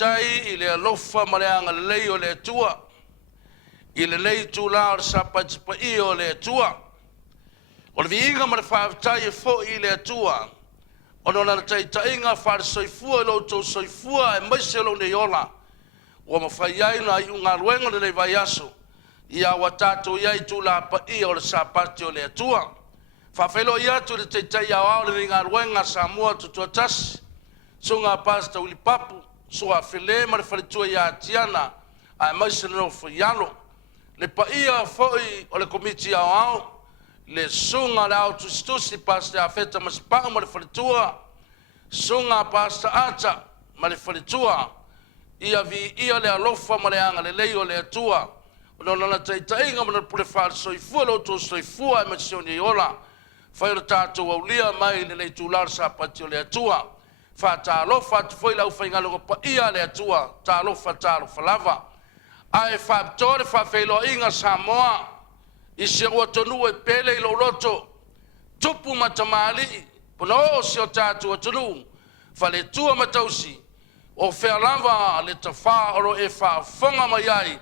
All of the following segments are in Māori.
whaafitai i le alofa ma le anga lei o le tua. I le lei tūla o le Sapati pa i o le tua. O le viinga ma le whaafitai e fo i le tua. O nona na tainga whaare soifua i loutou soifua e maise lo ne ola. Ua mawhai ai na i unga ruenga le vai aso. Ia wa tātou iai tūla pa i o le Sapati o le tua. Faafeiloaiga tu le teitai ao le ngā ruenga Samoa tutuatasi. Sunga pasta uli papu, soa fele ma le whalitua ia tiana, a maise le no whaialo. Le paia foi o le komiti ao, le sunga le au tustusi pasta a feta masipau ma le whalitua, sunga pasta ata ma le whalitua, ia vi ia le alofa ma le anga le leo le atua, o nona teitai ma le pule whaare soifua lo to soifua e masioni ola, whai o tātou au lia mai le lei tūlar Sapati o le atua, fa talofa tu foi lau faingalo pa ia le atua talofa lava ai fa tore fa Faafeiloaiga Samoa i se o tonu e pele i lo loto tupu matamali pono o se o tatu tonu fa le tua matausi o fe lava le tafa o e fa fonga mai ai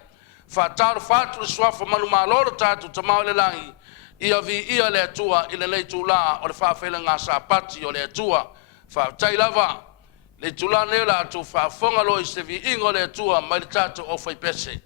fa taro fatu swafa manu maloro tatu tamau le langi ia vi ia le atua i le leitula o le Faafeiloaiga Sapati o le atua fa tai lava le tula ne la tu fa fonga lo se vi ingo le tua mai tato o fai pese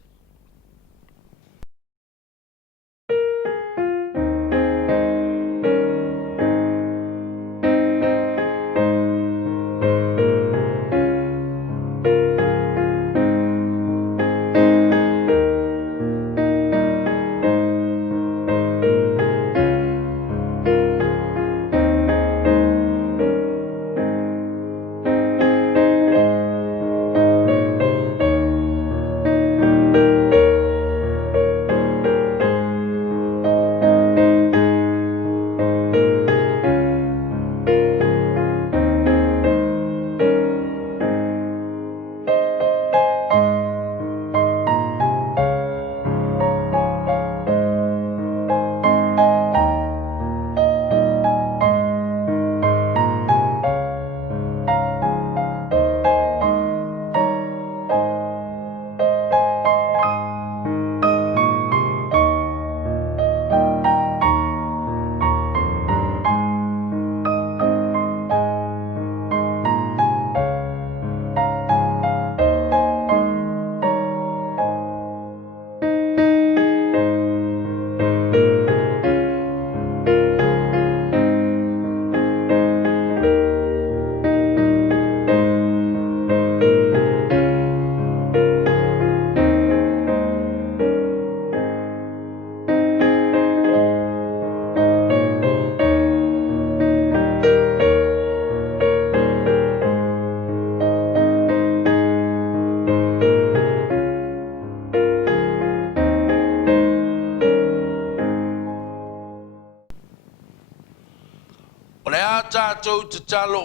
tātou te talo,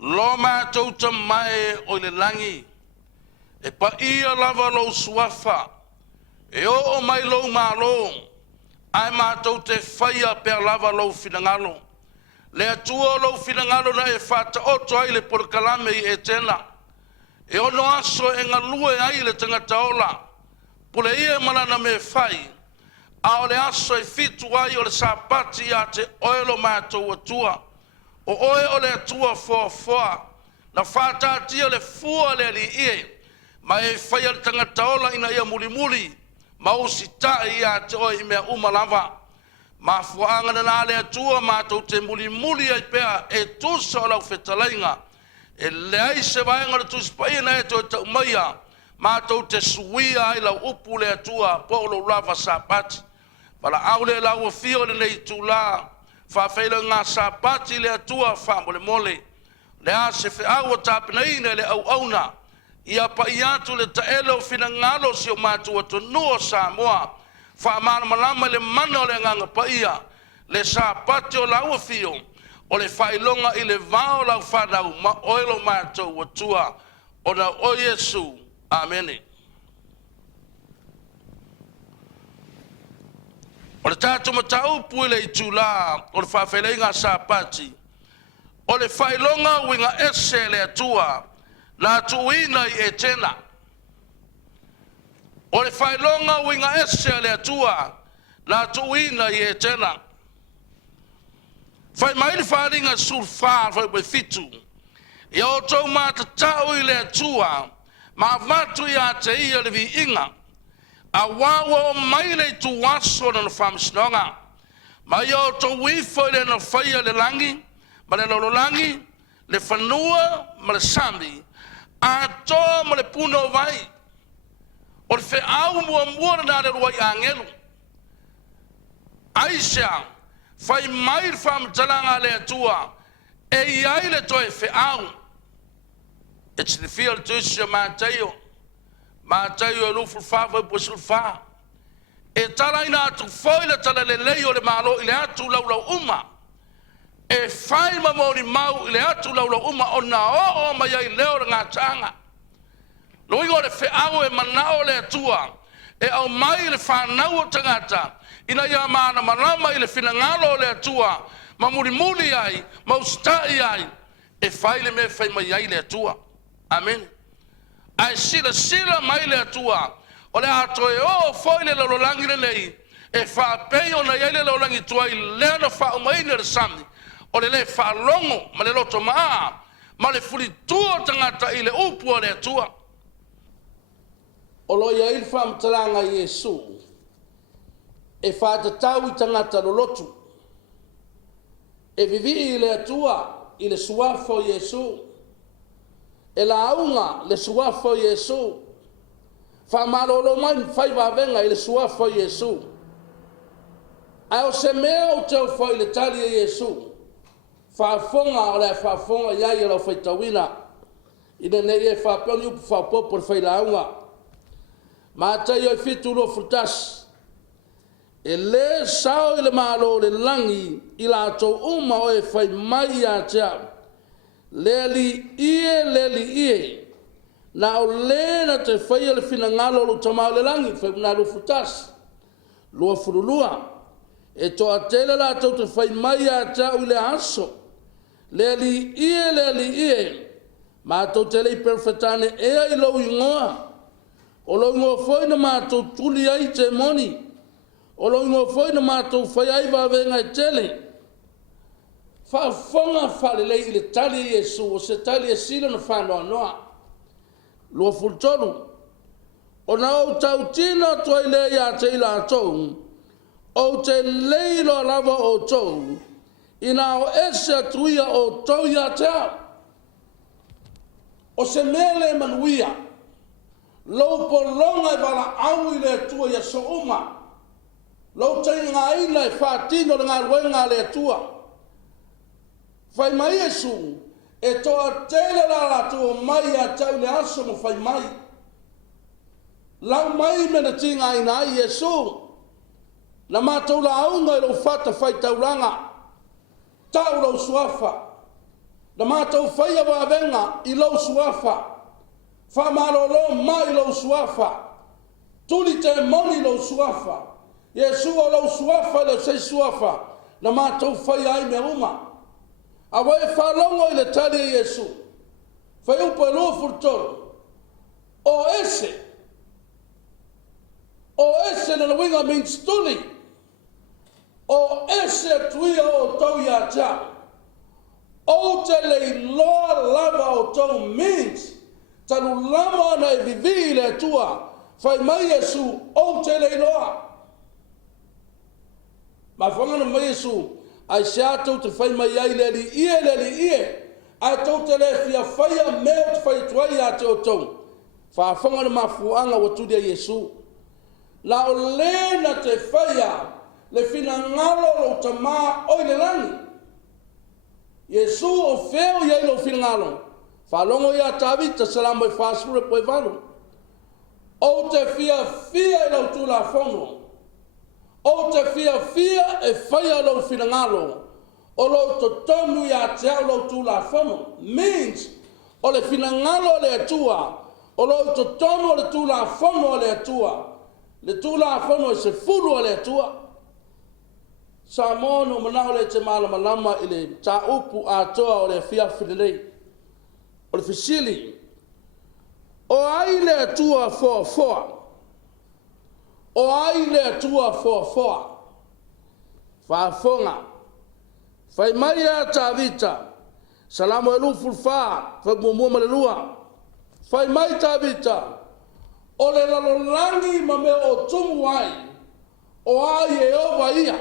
lo mātou ta mai o le langi, e pa ia lava lo suafa, e o mai lo malo, ai mātou te whaia per lava lo finangalo, le atua lo finangalo na e whata oto ai le porkalame i e tena, e ono aso e ngalue ai le tangata ola, pule ia malana me whai, a o le aso e fitu ai o le Sapati a te oelo mātou atua, o oe o le atua foa, na whata tia le fua le li ie, ma e whaia le tangata ola ina ia muli, ma usi tae ia te oe i mea umalava, ma fuanga na le atua mātou te muli ai pea e tusa o lau whetalainga, e le ai se vaenga le tuspaia na e to tau maia, mātou te suia ai lau upu le atua po lo lava Sapati, Pala aule la ua fio le lei tula, Faafeiloaiga Sapati le atua whamole, le a se fe aua tāpina ina le au auna, ia pa iatu le taelo fina ngalo si o mātua tonua Samoa, whaamana malama le mana o le nganga pa ia, le Sapati o la ua fio, o le whailonga i le vao lau whanau ma oelo mātua atua, o na o Yesu, amene. O le tātou matau pui le itula o le Faafeiloaiga Sapati, o le whailonga winga ese le atua, la tuina I e tena. O le whailonga winga ese le atua, la tuina I e tena. Whai maili wharinga sulfar whai pai fitu. I o tau mata tau I le atua, ma vatu I a te ia le vi inga. A wawa o maile tu waso na whamisnonga. Ma I o tau wifo I le na whaia le langi, ma le lololangi, le whanua, ma le sami. A toa ma le puno vai. O le wheau mua na le rua I angelu. Aisha, whai mai whamtalanga le atua, e iai le toi wheau. It's the field to issue Matayo. Matayo lufu fafa pusul fa. E tala ina tu foile tala le leo le malo ile atu laula uma. E fai mamori mau ile atu laula uma ona o mai leo nga tanga. Lo ingo le wheau e manao le atua. E au mai le whanau tangata. Ina ia mana malama I le finangalo le atua. Mamuri muli ai, maustai ai. E fai le me fai mai ai le atua. Amen. Ai sila mai le atua. O le ato e o foi le lolangi le nei. E fa peo na ia le lolangi tua I le na fa umai le sami. O le fa longo ma le loto maa. Ma le fuli tua tangata I le upu le atua. O lo ia il fam talanga Yesu. E fa te tau I tangata lo lotu. E vivi I le atua I le suafo Yesu. E la aunga le suafo Yesu. Fa malolo mai fai vavenga I le suafo Yesu. Ai o se mea o tau fai le tali Yesu. Fa fonga o le fa fonga ia lo fai tawina. Ine ne e fa poni upu fa popo fai la aunga. Ma tai o fitu lo frutas. E le sao I le malo le langi I la to uma o e fai mai a tea. Leli ie. Na o le na te whaia le fina ngalo lo tamau le langi, whai una lo futas. Lua furulua. E toa tele la tau te whai mai a tau I le aso. Leli ie. Ma tau tele I perfetane ea I lo ingoa. O lo ingoa foi na ma tau tuli ai te moni. O lo ingoa foi na ma tau whai ai va venga I tele. Fa fonga fale le I le tali Yesu o se tali e sila na whanoa noa. Lua fultonu. O na o tau tina toi le ia te ila tou. O te leilo lava o tou. Ina o ese tuia o tou ia tea. O se mele manuia. Lo polonga I wala au I le tua ia so uma. Lo te inga ila I whatino le ngā ruenga le tua. Fai mai Yesu, e toa tele la tua mai a tau le aso mo fai mai. Lau mai me na tinga ina ai Yesu. Na mātou la aunga I lo fata fai tauranga. Tau lo suafa. Na mātou fai awa venga I lo suafa. Fa marolo mai lo suafa. Tuli te moni lo suafa. Yesu o lo suafa le se suafa. Na mātou fai ai me uma. Awa e whalongo I le tali Yesu. Whai upo e lua furtoro. O ese na winga means tuli. O ese tuia o tau ia ta. O te le loa lava o tau means. Talu lama na e vivi le tua. Whai mai Yesu o te le loa. Ma whangana mai Yesu. Ai se atou te whai mai ai leli ie. Ai tau te le fia whaia meo te whai tuai a te o tau. Whawhanga na mafuanga wa tudia Yesu. La o le na te whaia le fina ngalo lo ta maa oi le langi. Yesu o feo iai lo fina ngalo. Whalongo ia tawita salamo e whasure po e valo. O te fia I lau tu la whono. O te fia e whaia lau fina ngalo. O lo to tonu ia te au lau tu la whono. Means, o le fina ngalo le atua. O lo to tonu o le tu la whono le atua. Le tu la whono e se furu o le atua. Samoa no manao le te malama I le ta upu atoa o le fia whilelei. O le fisili, O ai le tua foa. O ai le tua foa. Fafonga. Fai mai a tavita. Salamu elufu fa. Fai mumua malelua. Fai mai tavita. O le lalolangi ma me o tumu ai. O ai e ova ia.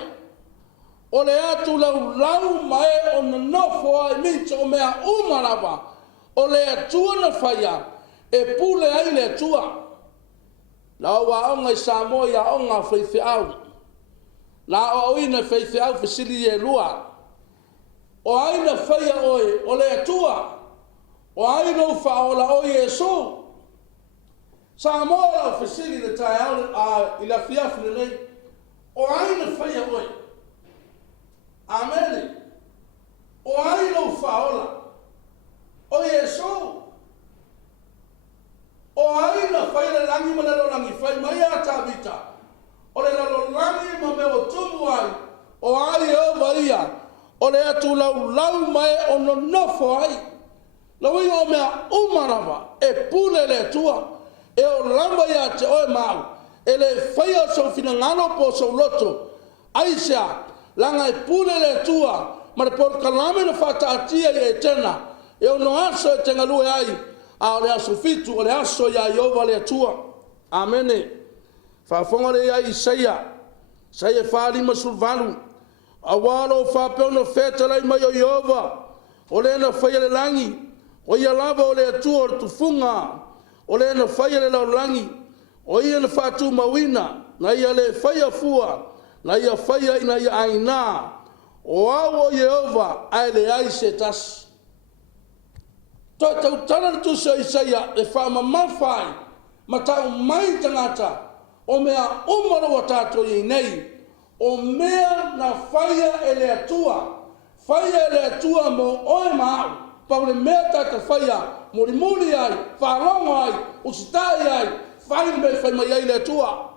O le atu lau mae o na nofo ai minta o mea umarava. O le atua na whaia. E pule ai le atua. La o aonga i Samoa i aonga Faafeiloaiga. La o ina Faafeiloaiga fasili e lua. O aina whaia oe o le atua. O aina u whaola o Yesu. Samoa la fasili le tai au i la fiafu le nei. O aina whaia oe. Amen. O aina u whaola o Yesu. O aina whai le langi ma lelo langi whai mai a tawita. O le lelo langi ma me o tumu ai. O ai o vaia. O le atu lau mai o no nofo ai. Lawi o mea umarawa e pule le tua. E o lamba ia te oe mau. E le whai o sau fina ngano po sau loto. Aisha, langa e pule le tua. Ma le por kalame na whata atia i e tena. E o no aso e tenga lue ai. A o le aso fitu, o le aso ia Iova le atua. Amene. Whafonga le ia Isaia. Isaia whaalima sulvalu. A walo whapeo na feta lai mai o Iova. O le na whaia le langi. O ia lava o le atua o le tufunga. O le na whaia le lau langi. O ia na whatu mawina. Na ia le whaia fua. Na ia whaia ina ia aina. O awo Iova ai le ai se tasi. Toi tau tana tu se Isaia e whaama mawhai ma tau mai tangata o mea umara wa tātou i nei o mea na whaia e le atua mo oe maau pau le mea tata whaia muri ai, wharongo ai, usitai ai whai me whai mai ai le atua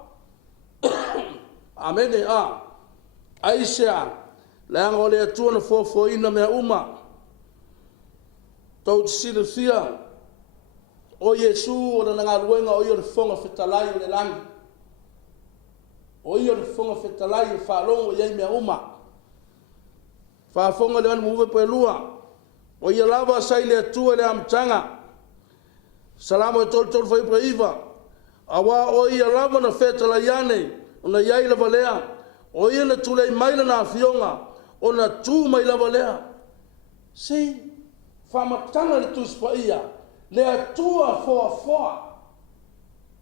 amene a aisea le anga o le atua na fofo ina mea uma tau tsile fia o Yesu o na nga luenga o yo le fonga fetalai o le langi o yo le fonga fetalai o whalongo yei mea uma whafonga le anu muwe pe lua o yo lava sai le atua le amtanga salamo e tol fai pa iwa awa o yo lava na fetalai ane o na yei lava lea o yo na tulei maila na fionga o na tu maila lea si whamatanga le tuspa ia, le atua foa.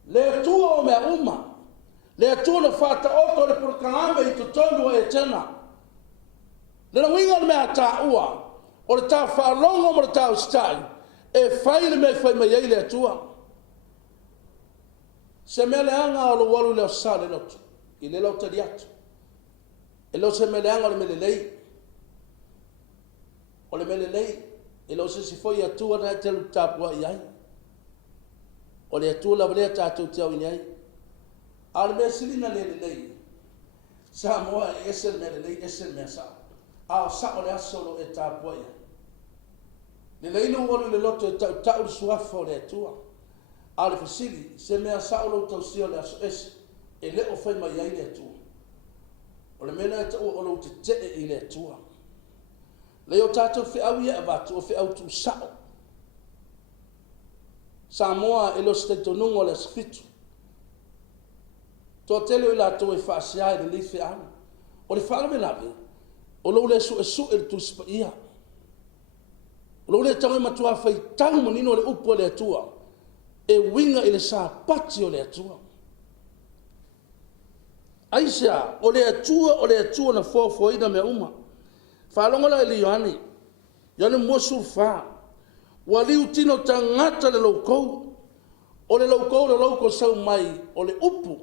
Le atua o mea uma. Le atua na whata oto le purkaname i tutonu e tena. Le nawinga le mea tā ua, o le tā whalongo mo le tā ustai, e whai le mea whai mai ei le atua. Se mea le anga o lo walu le osa le lotu, i le lau tari atu. E lo se mea le anga o le mele lei. O le mele lei. E lo se foi atua na te lu tapua i ai. O le atua la vrea tātou te au i ai. Ale mea silina le lei. Samoa e ese me le lei, ese mea sa. A o sa o le asolo e tapua i ai. Le lei no wanu le loto e tau suafa o le atua. Ale fasili, se mea sa o lo tau si o le aso ese. E le o fai mai ai le atua. O le mena e tau o lo te te i le atua. Leo tātou whiau ia avatu o whiau tu sao. Samoa e lo stetonungo le sfitu. Tō tele o lātou e whaasiai le li whiau. O le whaame lawe, o lo le su e le tuspa ia. O lo le tau e matua whai tau manino le upo le atua. E winga i le Sapati o le atua. Aisha, o le atua na fōfōina mea uma. Whalonga la ili Yohane mosu wha. Waliu tino tangata le laukou. O le laukou le lauko sau mai o le upu.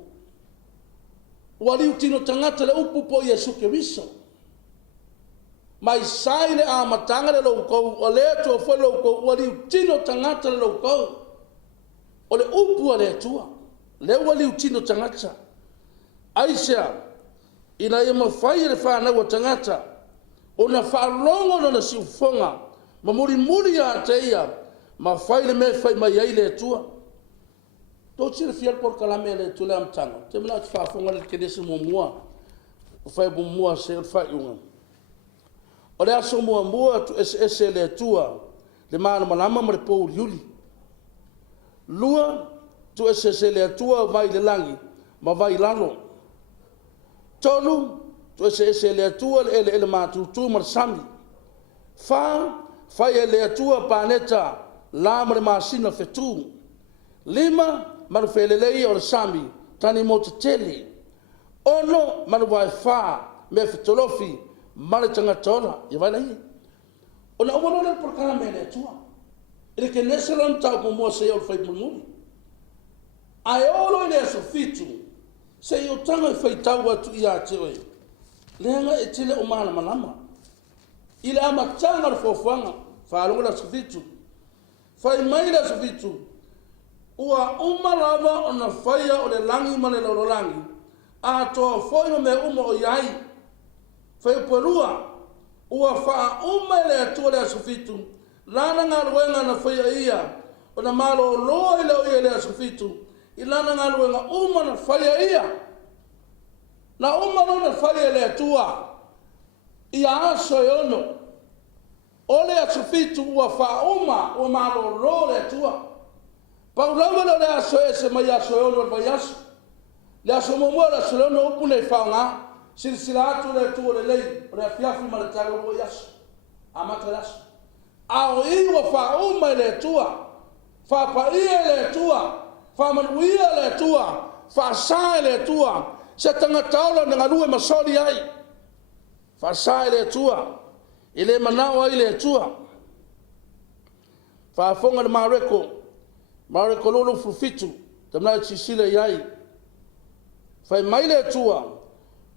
Waliu tino tangata le upu po Yesu Keriso. Mai sai le amatanga le laukou. O le atua o fwe laukou. Waliu tino tangata le laukou. O le upu a le atua. Le waliu tino tangata. Aisha. Ina ia mawhai le whanau a tangata. O na whalongo na siufonga, ma muri a te ia, ma whai le me whai mai ai le atua. to tira fiel por kalame le tule am tanga te mena fa fonga le kedese mo mua fa bo mua se fa yunga o le aso mua tu ese le tua le mana malama mo le po yuli lua tu ese le tua vai le langi ma vai lalo tolu tu ese le tua le matu tu mar sami fa le tua paneta la mar masina fetu lima manu felelei o le sami tani mo te tele ono manu vai fa me fitolofi manu tanga tola i vai nei ona o le por kana me le tua ele ke neselon ta ko mo se o fai munu ai olo le so fitu se yo tanga fai tawa tu ia tue le nga e tele o mana manama ile ama tanga fo fanga fa lo la so fitu fai mai la so fitu ua lava o na whaia o le langi ma le lololangi, a toa foi no me o iai. Whai perua, ua wha le atua le asufitu, lana ngā ruenga na whaia ia, o na malo loa i leo ia le asufitu, i lana ngā ruenga na whaia ia. Na no na whaia le atua, i a aso e ono, o le asufitu ua wha o malo loa le atua. Paulawa le aso e se mai aso e ono vai aso. Le aso momoa le aso le ono upu nei whaonga. Sirisira atu le tu o le lei. O le afiafi ma le talo o aso. Amata le aso. Ao iwa whauma le tua. Whapa le tua. Whamanuia le tua. Whasae le tua. Se tanga taula na ngarue masori ai. Whasae le tua. Ile manao ai le tua. Whafonga le mareko. Mare kololo fufitu, tamna chisile yai. Fai maile tua,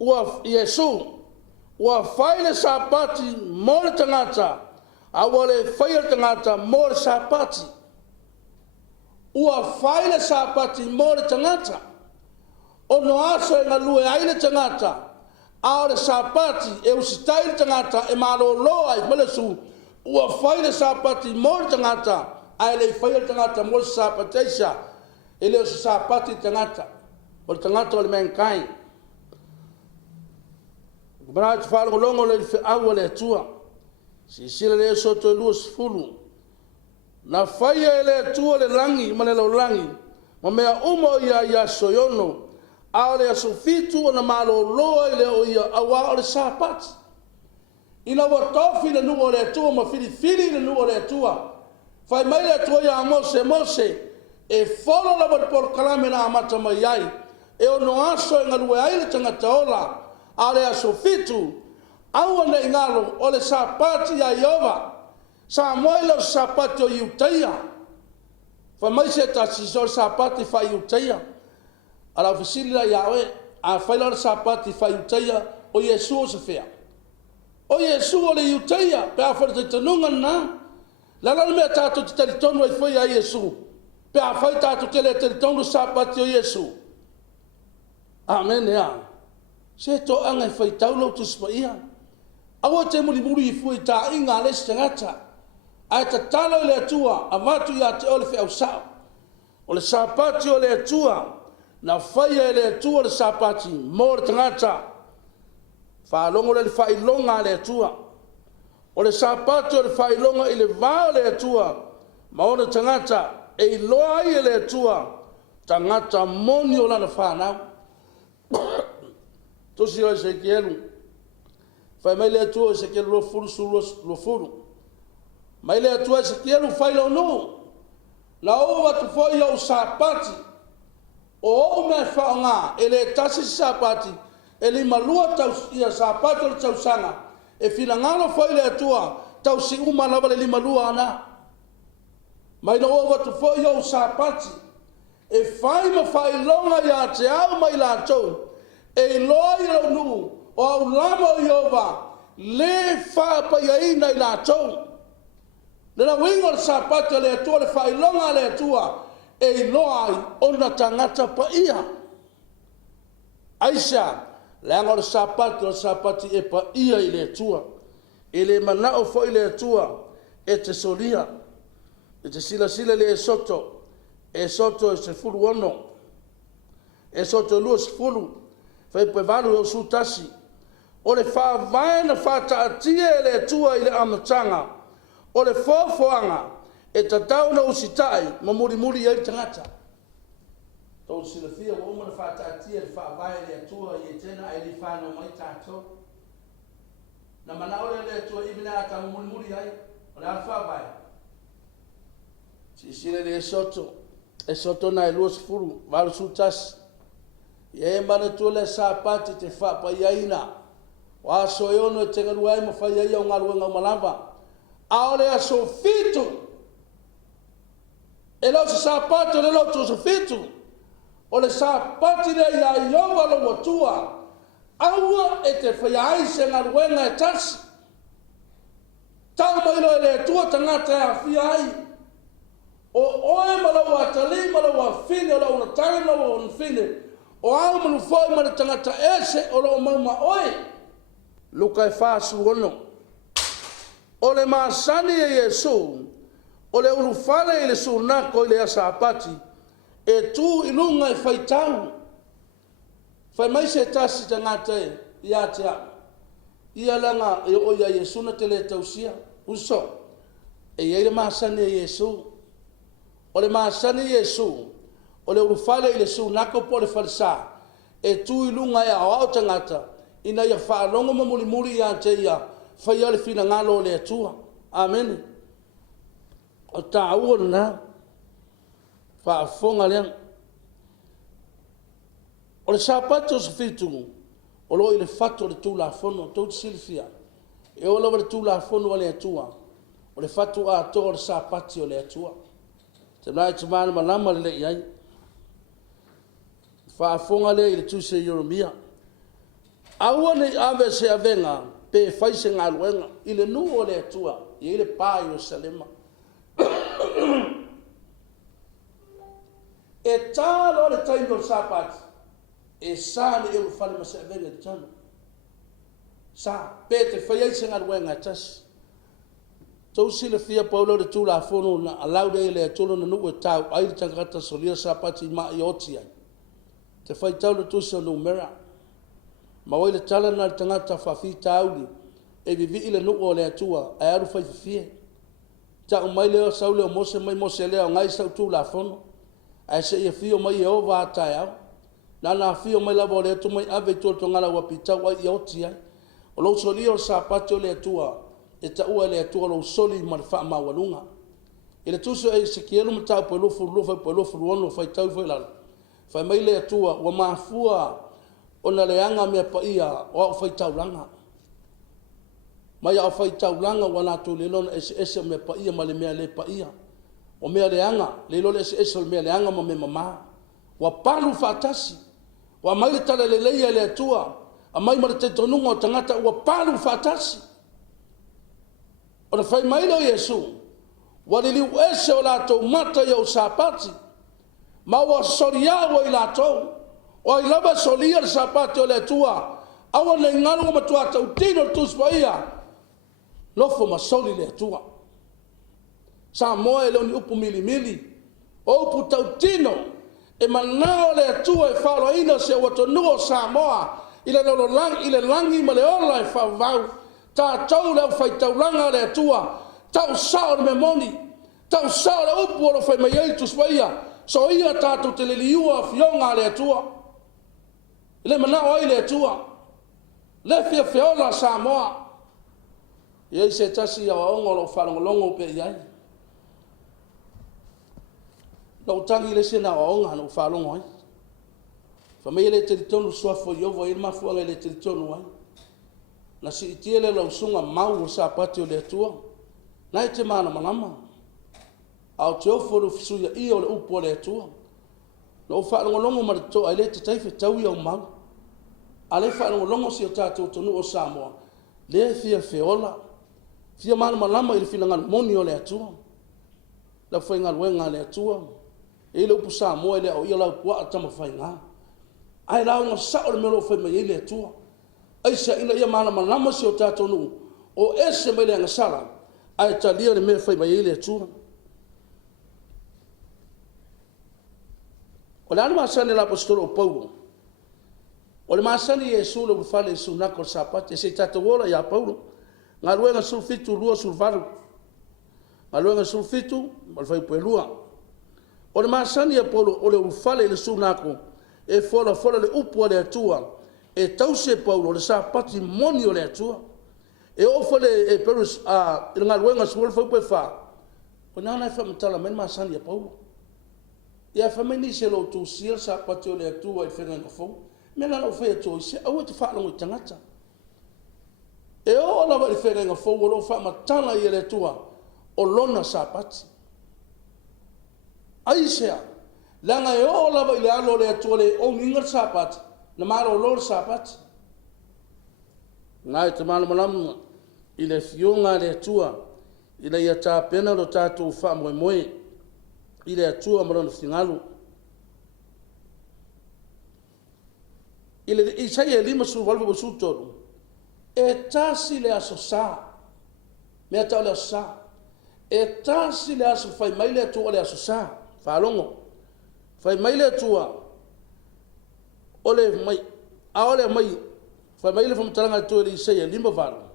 ua Yesu, ua faile sapati mole tangata, awale faile tangata mole sapati. Ua faile sapati mole tangata, ono aso e ngalue aile tangata, awale sapati e usitaile tangata e malo loa e malesu, ua faile sapati mole tangata, ai le faia tangata mo sapateisa ele o sapati tangata o tangata o le menkai brat falo longo le awa le tua si sila le soto lus fulu na faia le tua le langi ma le langi ma mea ia soyono a le sofitu o na malo loa ile o ia awa o le sapati ina wa tofi le nuo le tua ma fili le nuo le tua fai mai le tua ia Mose e folo la por kalame na amata mai ai e ono aso e ngalue ai le tangata ola a le aso fitu aua ne ingalo o le sapati a Iova sa moilo sapati o Iuteia fai mai se tasiso sapati fai Iuteia ala ofisili la iawe a fai la sapati fai Iuteia o Yesu o se fea o Yesu o le Iuteia pe a fai te tanunga na la me tato te teletono e foi a Yesu. Pe a fai tato te le teletono sapati o Yesu. Amen ya. Se to anga e fai taulo tu spaia. Awa te muri i foi ta inga le stangata. Ai ta talo le tua, amatu ya te ole fe au sao. O le sapati o le tua, na fai le tua le sapati, mo le tangata. Fa longo le fai longa le tua. O le sapati o le whailonga i le vāo le atua, ma o le tangata e loa i le atua, tangata moni o lana whanau. Tosi o se kielu, whai mai le atua se kielu lo furu. Mai le atua se kielu whailo no, la o watu foi o sapati, o me whaonga e le tasi sapati, e li malua tau ia sapati o le tausanga, e finangalo foi le atua tau si uma lava le lima lua ana mai no o watu foi o sapati e fai ma fai longa ia te au mai la tau e loi lo nu o au lama o Iova le fa pa iaina i la tau le na wingo le sapati le atua le fai longa le atua e loi o na tangata pa ia Aisha le anga o sapati e pa ia i le tua. E le manao fo i le tua e te solia. E te sila le soto. e soto e se fulu ono, e soto e lua se fulu, fai pe valu e o sutasi, o le whaavai na whataatia e le tua i le amatanga, o le fofoanga, e tatau na usitai, ma muri muri e tangata. Tau sila fia wa umana whataatia le whaavai le tua i e tena e li whanau mai tātou. Na mana ole le tua i bina ata muri muri ai, o le ala whaavai. Si sila le e soto na e lua se fulu, valu sutasi, e mana tu le Sapati te whapaiaina, wa so yono te ngaruai ma fai ai o ngaruenga malava. Aole a so fitu. E lo se Sapati le lo tu so fitu. O le Sapati le ia iova lo watua. Aua e te fai ai se ngaruenga e tasi. Tau mailo e le tua tangata e a fia ai. O oe malawa atali malawa fine o la una tari malawa una fine. O au manu foi mana tangata ese o lo mauma oe. Luga e whāsu ono. O le māsani e Yesu, o le urufale i le sunako i le Sapati, e tū i lunga i whaitau. Whai mai se tasi tangata e, ia te a. Ia langa e o ia Yesu na te le tausia, uso. E ia le māsani e Yesu. O le māsani e Yesu, o le urufale i le sunako po le falsa, e tū i lunga e au tangata, ina ia whaalongo ma muri muri ia te ia, whai ale whina ngalo le atua. Amen. O tā ua na, whaafonga leang. O le Sapati o se whitungu, o lo i le whatu o le tūla whono, tau te silifia. E o lawa le tūla whono o le atua, o le whatu a tō o le Sapati o le atua. Te nai te mana malama le iai. Whaafonga le i le tūse Yoromia. Aua nei ave se avenga, pe whaise ngā luenga, i le nu o le atua, i le pā i o Salema. E tālo le taimo o Sapati, e sā le euro whale ma se avenga te tano. Sā, pe te whaiaise ngā luenga tasi. Tau sila fia paulo le tūla whono na alau de le atolo na nuku e tau, ai le tangata solia Sapati i maa i oti ai. Te whai tau le tusi o numera. Ma wai le tala na tangata whawhi tauli, e vivi i le nuku o le atua, e aru whai whiwhie. Ta umai leo sau leo mose mai mose leo ngai sau tūla whono, e se ia fio mai e o vātai au. Nana fio mai labo le atu mai ave tō ngala wapitau ai i oti ai. O lo solia o Sapati o le atua, e ta ua le atua lo soli ma le wha mawalunga. I le tuso e se kielu matau po lofu lufa po lofu luono fai tau fai lala. Fai mai le atua wa mafua o na leanga mea pa ia o au fai tau langa. Mai au fai tau langa wa na tu lelona ese mea pa ia ma le mea le pa ia. O mea leanga, lelo le ese o mea leanga ma me mama. Wa palu fatasi. Wa mai le tala le leia le atua. A mai ma le te tonunga o tangata wa palu fatasi. O na whai mailo Yesu, wali liu ese o lātou mata i o Sapati, ma wa soriawa i lātou, o i lava solia le Sapati o le atua, awa nei ngalu o matua tau tino le tuspa ia, lofo ma soli le atua. Samoa e leo ni upu mili mili, o upu tau tino, e manao le atua e wharoina se watonua Samoa, i le langi ma le ola e whavau, ta tau leo fai tau langa le atua, tau sao le memoni, tau sao le upu o lo fai mai eitu spaia, so ia tātou te liliua fionga le atua. Le manao ai le atua, le fia feola Samoa. Iei se tasi au aonga lo whanongolongo pe iai. Lau tangi le se na aonga no whanongo ai. Whamei le te tonu suafo iovo, il mafuanga le te tonu ai. Na Siitia le lausunga mau o Sapati o le atua, nai te mana manama. Au te oforo fisuia i o le upo o le atua. Na o whaanongolongo marito ai le te taife tau i au mau. A le whaanongolongo si o tātou tonu o Samoa. Le fia feola. Fia mana manama i le whilangan moni o le atua. La whainga luenga le atua. E le upo Samoa i le au i lau kua atama whainga. Ai lau nga sao le melo whaima i le atua. Aisa ina ia mana manama si o tātou nu, o ese mai le angasara, ai talia le mea whai mai ele atua. O le anu masani la apostolo o Paulo. O le masani Yesu le ufale sunako Sapati. Se tatu wola ya Paulo. Ngā luenga sulfitu lua sulvaru. Ngā luenga sulfitu malfai puelua. O le masani e Paulo o le ufale le sunako. E fola le upu le atua. E tause Paulo le Sapati moni o le atua. E ofale e perus a ngā luenga sulvaru fai fa. O nana e whamatala men masani e Paulo. Ia whameni se lo tu sia Sapati o le atua i whenga ngafou. Mena o whea tō i se au te whaalongo i tangata. E o lawa i whenga ngafou o lo whamatala i le atua o lona Sapati. Aisea, langa e o lawa i le alo le atua le o mingar Sapati, na maro o lor Sapati. Ngai te malo malamu i le fionga le atua, i le ia tā pena lo tātou wha moe moe, i le atua marona whingalu. I sai e lima su valve o su tolu, e tasi le aso sa, mea tau le aso sa, e tasi le aso fai mai le atua le aso sa, whalongo, fai mai le atua, ole mai, a ole mai, fai mai le whamataranga atua le i sai e lima valo.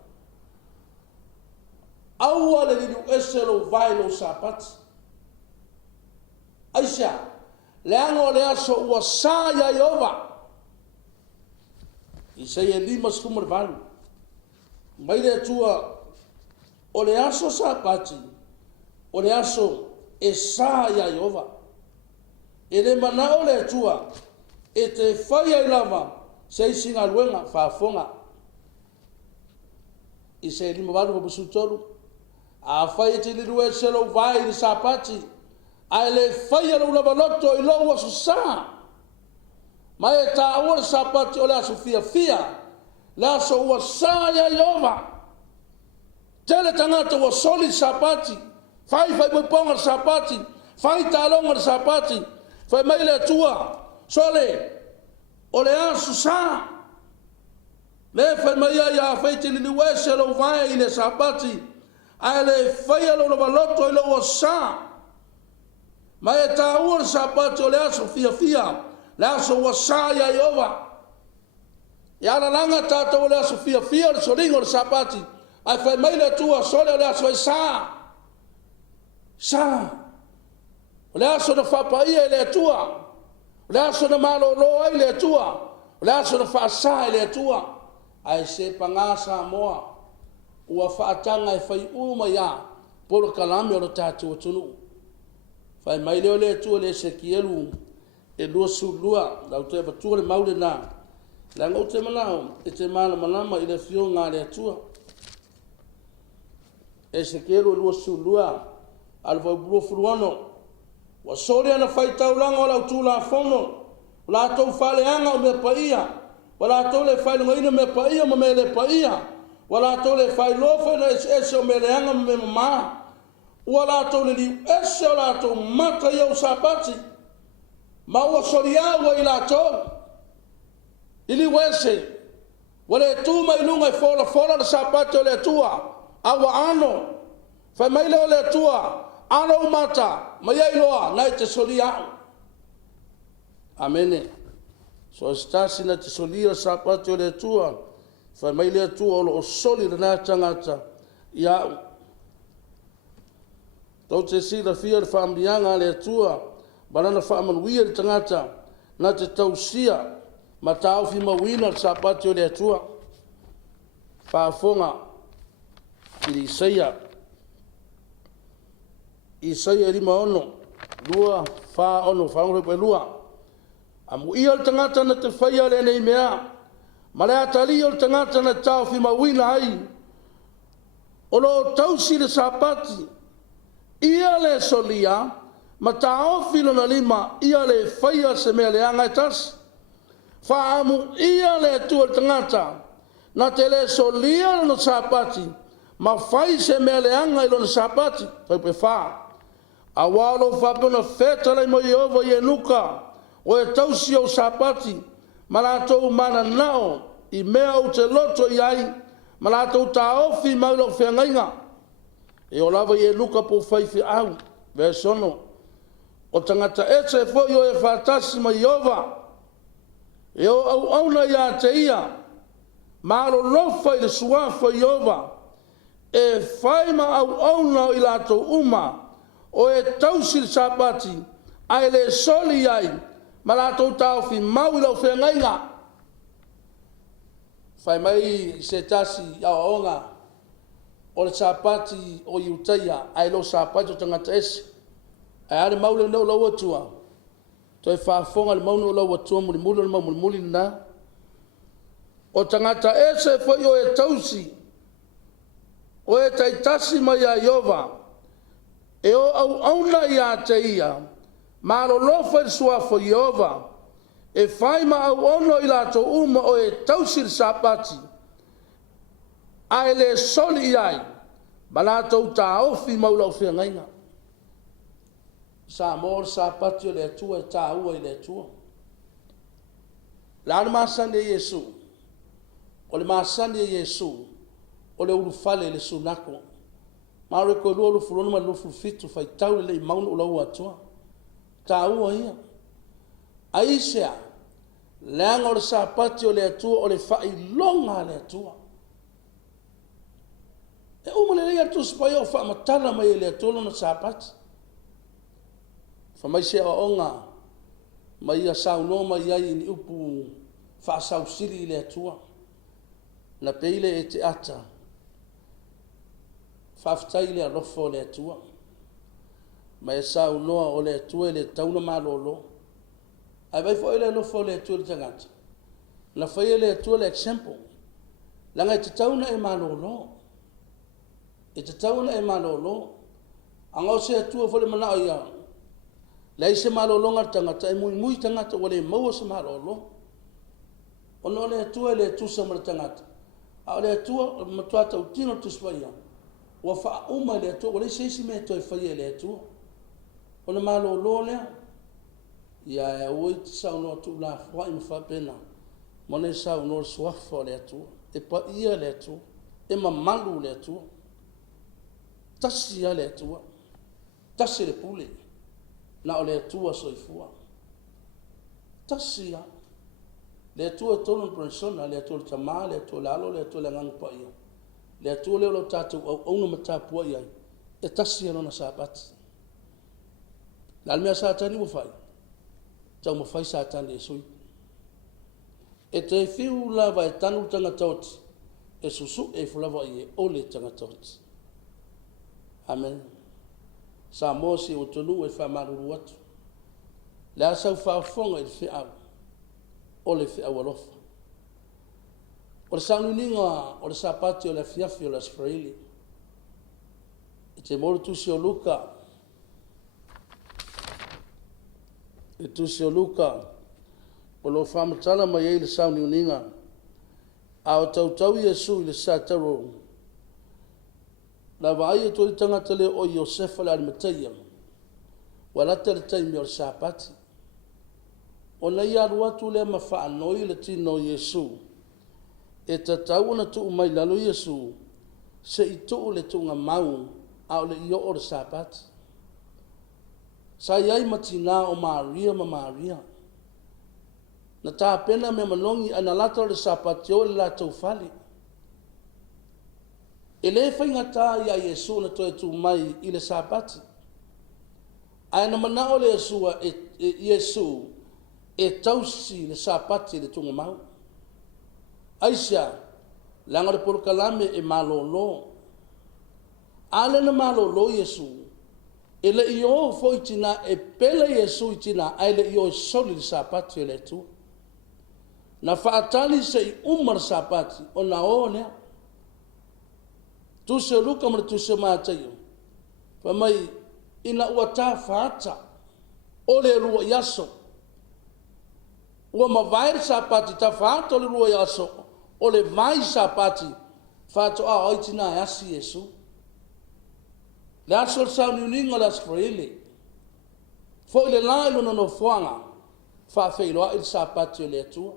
Aua le liu eselo vailo Sapati. Aisha, le ango le aso ua sa ya Yehova. I sei e lima sumar valu. Mai le atua o le aso Sapati, o le aso e sa ya Yehova. E le mana o le atua e te whai ai lava se singa luenga whaafonga. I sei lima valu pa pusu tolu. A whai e te liru e selo vai ni Sapati. A le whai e lula loto i lo aso sa. Mai e tā ua Sapati o le aso fia fia. Le aso ua sa ya Yehova. Tele tangata ua soli Sapati. Whai poiponga Sapati. Whai tālonga Sapati. Whai mai le atua. Sole. O le aso sa. Le whai mai ia whai te lili wese lo vai i le Sapati. A le whai e lula loto i lo ua sa. Mai e tā ua Sapati o le aso fia fia. Le aso ua sa ya Yehova. E ala langa tata o le aso fia fia le soringo le Sapati. Ai whai mai le tua sole o le aso ai sa. Sa. O le aso na whapaia i le tua. O le aso na malo loa i le tua. O le aso na whaasa i le tua. Ai se panga Samoa. Ua whaatanga e whai uma ia. Polo kalame o le tatu o tunu. Whai mai leo le tua le se kielu. E lua su lua, lau te apatua le maule nā. La ngau te manao, e te mana manama i le fio ngā le atua. E se kero e lua su lua, al vau buro furuano. Wa sore ana whai taulanga o lau tū la fono. La tau whaleanga o me paia. Wa la tau le whai lunga ina me paia ma me le paia. Wa la tau le whai lofa na ese o me leanga ma me mama. Wa la tau le liu ese o la tau mata iau Sapati. Ma ua soriaua i la tau. Ili wese. Wale tu mai lunga i fola le Sapati o le tua. Awa ano. Fai mai leo le tua. Ano umata. Mai ai loa. Nai te soriau. Amene. So stasi na te solia Sapati o le tua. Fai mai le tua o soli le nā tangata. Iau. Tau te sila fia le whaambianga le tua. Banana whaamanuia le tangata na te tausia ma tau fi mawina le Sapati o le atua. Whaafonga i le Isaia lima ono, lua wha ono, whaongo pe lua. Amu ia le tangata na te whaia le nei mea, ma le atali o le tangata na tau fi mawina ai. O lo tausi le Sapati, ia le solia, ma taofilo na lima ia le whaia se mea le anga tas. Whaamu ia le tua tangata na te le solia no Sapati ma whai se mea le anga ilo no Sapati. Whai pe wha. A walo whapena whetara i mo Yehova i enuka o e tausi o Sapati ma rātou mana nao i mea o te loto i ai ma rātou taofi maula o whengainga. E o lava i enuka po whai fi au. Vesono. o tangata ese fo yo e fatasi ma Yehova e o au auna ia te ia malo lofa i le suafa Yehova e fai ma au auna i lato uma o e tausi le Sapati ai le soli ai ma lato tau fi mau i lau whengainga fai mai se tasi au onga o le Sapati o Iutaia ai lo Sapati o tangata ese ai ale maule no lau atua toi whaafonga le maunu lau atua muli na o tangata ese fo yo e tausi o e taitasi mai a Yehova e o au auna ia te ia ma lo lofa i suafa Yehova e fai ma au ono i lato uma o e tausi le Sapati ai le soli iai ma lato ta ofi maulau whiangainga Samoa Sapati o le atua e ta ua i le atua la masani e Yesu o le masani e Yesu o le urufale le sunako ma re ko lo fulonu ma lo fitu fai tau le maunu o lau atua ta ua ia aisha leanga o le Sapati o le atua o le fai longa le atua e umale le atu spai o fa matala mai le atua na Sapati fa mai se onga mai a sauno mai ai ni upu fa sausili le atua na peile e te ata faftai le alofo le atua mai saunoa o le atua le tauna malolo ai vai fo ele alofo le atua le tangata na fai le atua le example langa e te tauna e malolo anga se atua fo le mana ia le ise malolo ngar tangata e mui tangata wale mau se malolo ono le atua le tu sa mar tangata a le atua matuata utino tu spaia wa fa uma le atua wale se me to fai le atua ono malolo le ya e oi sa no tu la fa in fa pena mone sa no swafa le atua e pa ia le atua e mamalu le atua tasi le atua tasi le pule na o le atua soifua tasia le atua tonu persona le atua tama le atua lalo le atua langang pa ia le atua le lo tatu au ono matapua ia e tasia no na Sabbath lalmea satani mo fai tau mo fai satani e sui e te fiu lava e tanu tanga tauti e susu e fulava ia o le tanga tauti amen Samoa si o tonu e whamaruru atu. Le asau whaafonga i le whiau. O le whiau alofa. O le saununinga o le Sapati o le fiafi o le Aspraili. E te moro tusi o Luga. E tusi o Luga. O lo whamatala mai e le saununinga. A o tautau Yesu i le sataro. La vai to le tangata le o Iosefa le Arimatea. Wala te le taimi o le Sapati. O na ia ruatu le mawhaanoi le tino Yesu. E tatau na tu mai lalo Yesu. Se i tu le tunga mau a o le io o le Sapati. Sa iai matina o Maria ma Maria. Na ta pena me manongi ana lata o le Sapati o le la tau fali. E le whaingata ia Yesu na toi tu mai i le Sapati. Ai na manao le Yesu e tausi le Sapati le tunga mau. Aisha, langa le porokalame e malolo. Ale na malolo Yesu. E le io fo itina e pele Yesu itina ai le io soli le Sapati le tu. Na whaatali se i umar Sapati o na o lea. Tu se luka mo tu se mātai. Pa mai ina ua tā whaata. O le rua yaso. Ua ma vaere Sapati tā whaata o le rua yaso. O le vai Sapati. Whaata a oitina e asi Yesu. Le aso le sauniuninga le Aspraili. Fo ile la ilo no fuanga. Faafeiloaiga Sapati o le atua.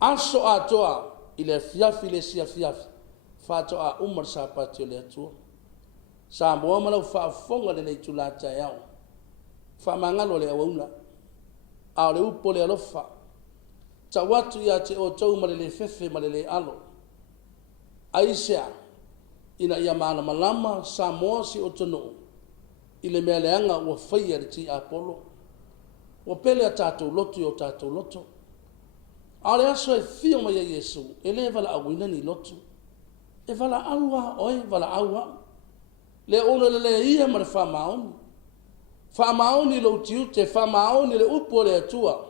Aso atoa ile fiafi le sia fiafi. Fato a umar Sapati o le atua. Samoa malau whaafonga le nei tulata iau. whamangalo le awauna, a le upo le alofa, ta watu ia te o tau malele fefe malele alo, aisea, ina ia maana malama Samoa si o tono, ile mea leanga ua whaia le ti Apollo, ua pele a tātou loto i o tātou loto. Ale aso e fio mai a Yesu, ele vala awina ni loto, e vala aua oe vala aua, le ona le ia ma le whamaoni, whamaoni lo tiu te whamaoni le upo le atua,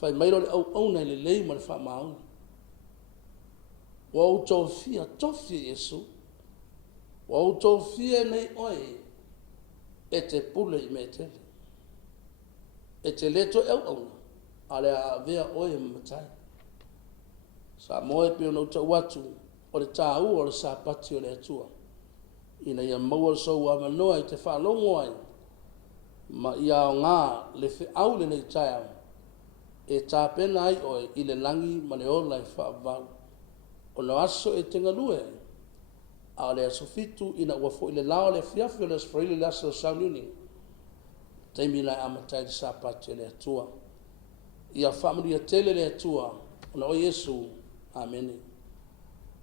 whai mairo le au auna le lei ma le whamaoni. Wa o tofia Yesu, wa o tofia nei oe, e te pule I me tele. E te leto e au, ale a vea oe matai. Sa moe pio no ta watu, o le tāu o le Sapati o le atua. Ina ia maua so wa manoa I te whalongo ai, ma ia o ngā le fe au le nei tai e tā pena ai oe I le langi ma le ola I whaavau. O no aso e tenga lue, a le aso fitu ina ua fo I le lao le fiafi o le asfaili le asa o sauniuni. Taimi lai amatai le Sapati le atua. Ia whamuri a tele le atua, o na o Yesu, amene.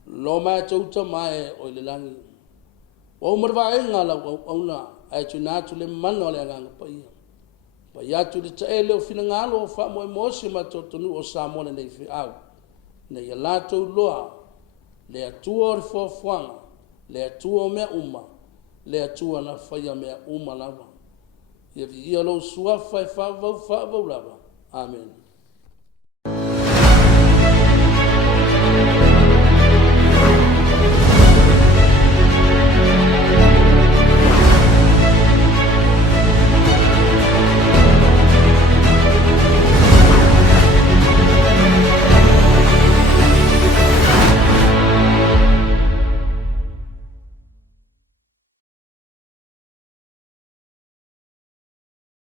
Lo mai tauta mai o le langi. O umarwa e ngā lau au na, ai tu nātu le mana o le anganga pa ia. Pa ia tu le tae leo fina ngalo o wha moe mosi ma tonu o Samoa le nei fi au. Na ia lātou loa, le atua o le fuafuanga, le atua o mea uma, le atua na whaia mea uma lava. Ia vi ia lo suafa e whaavau lava. Amen.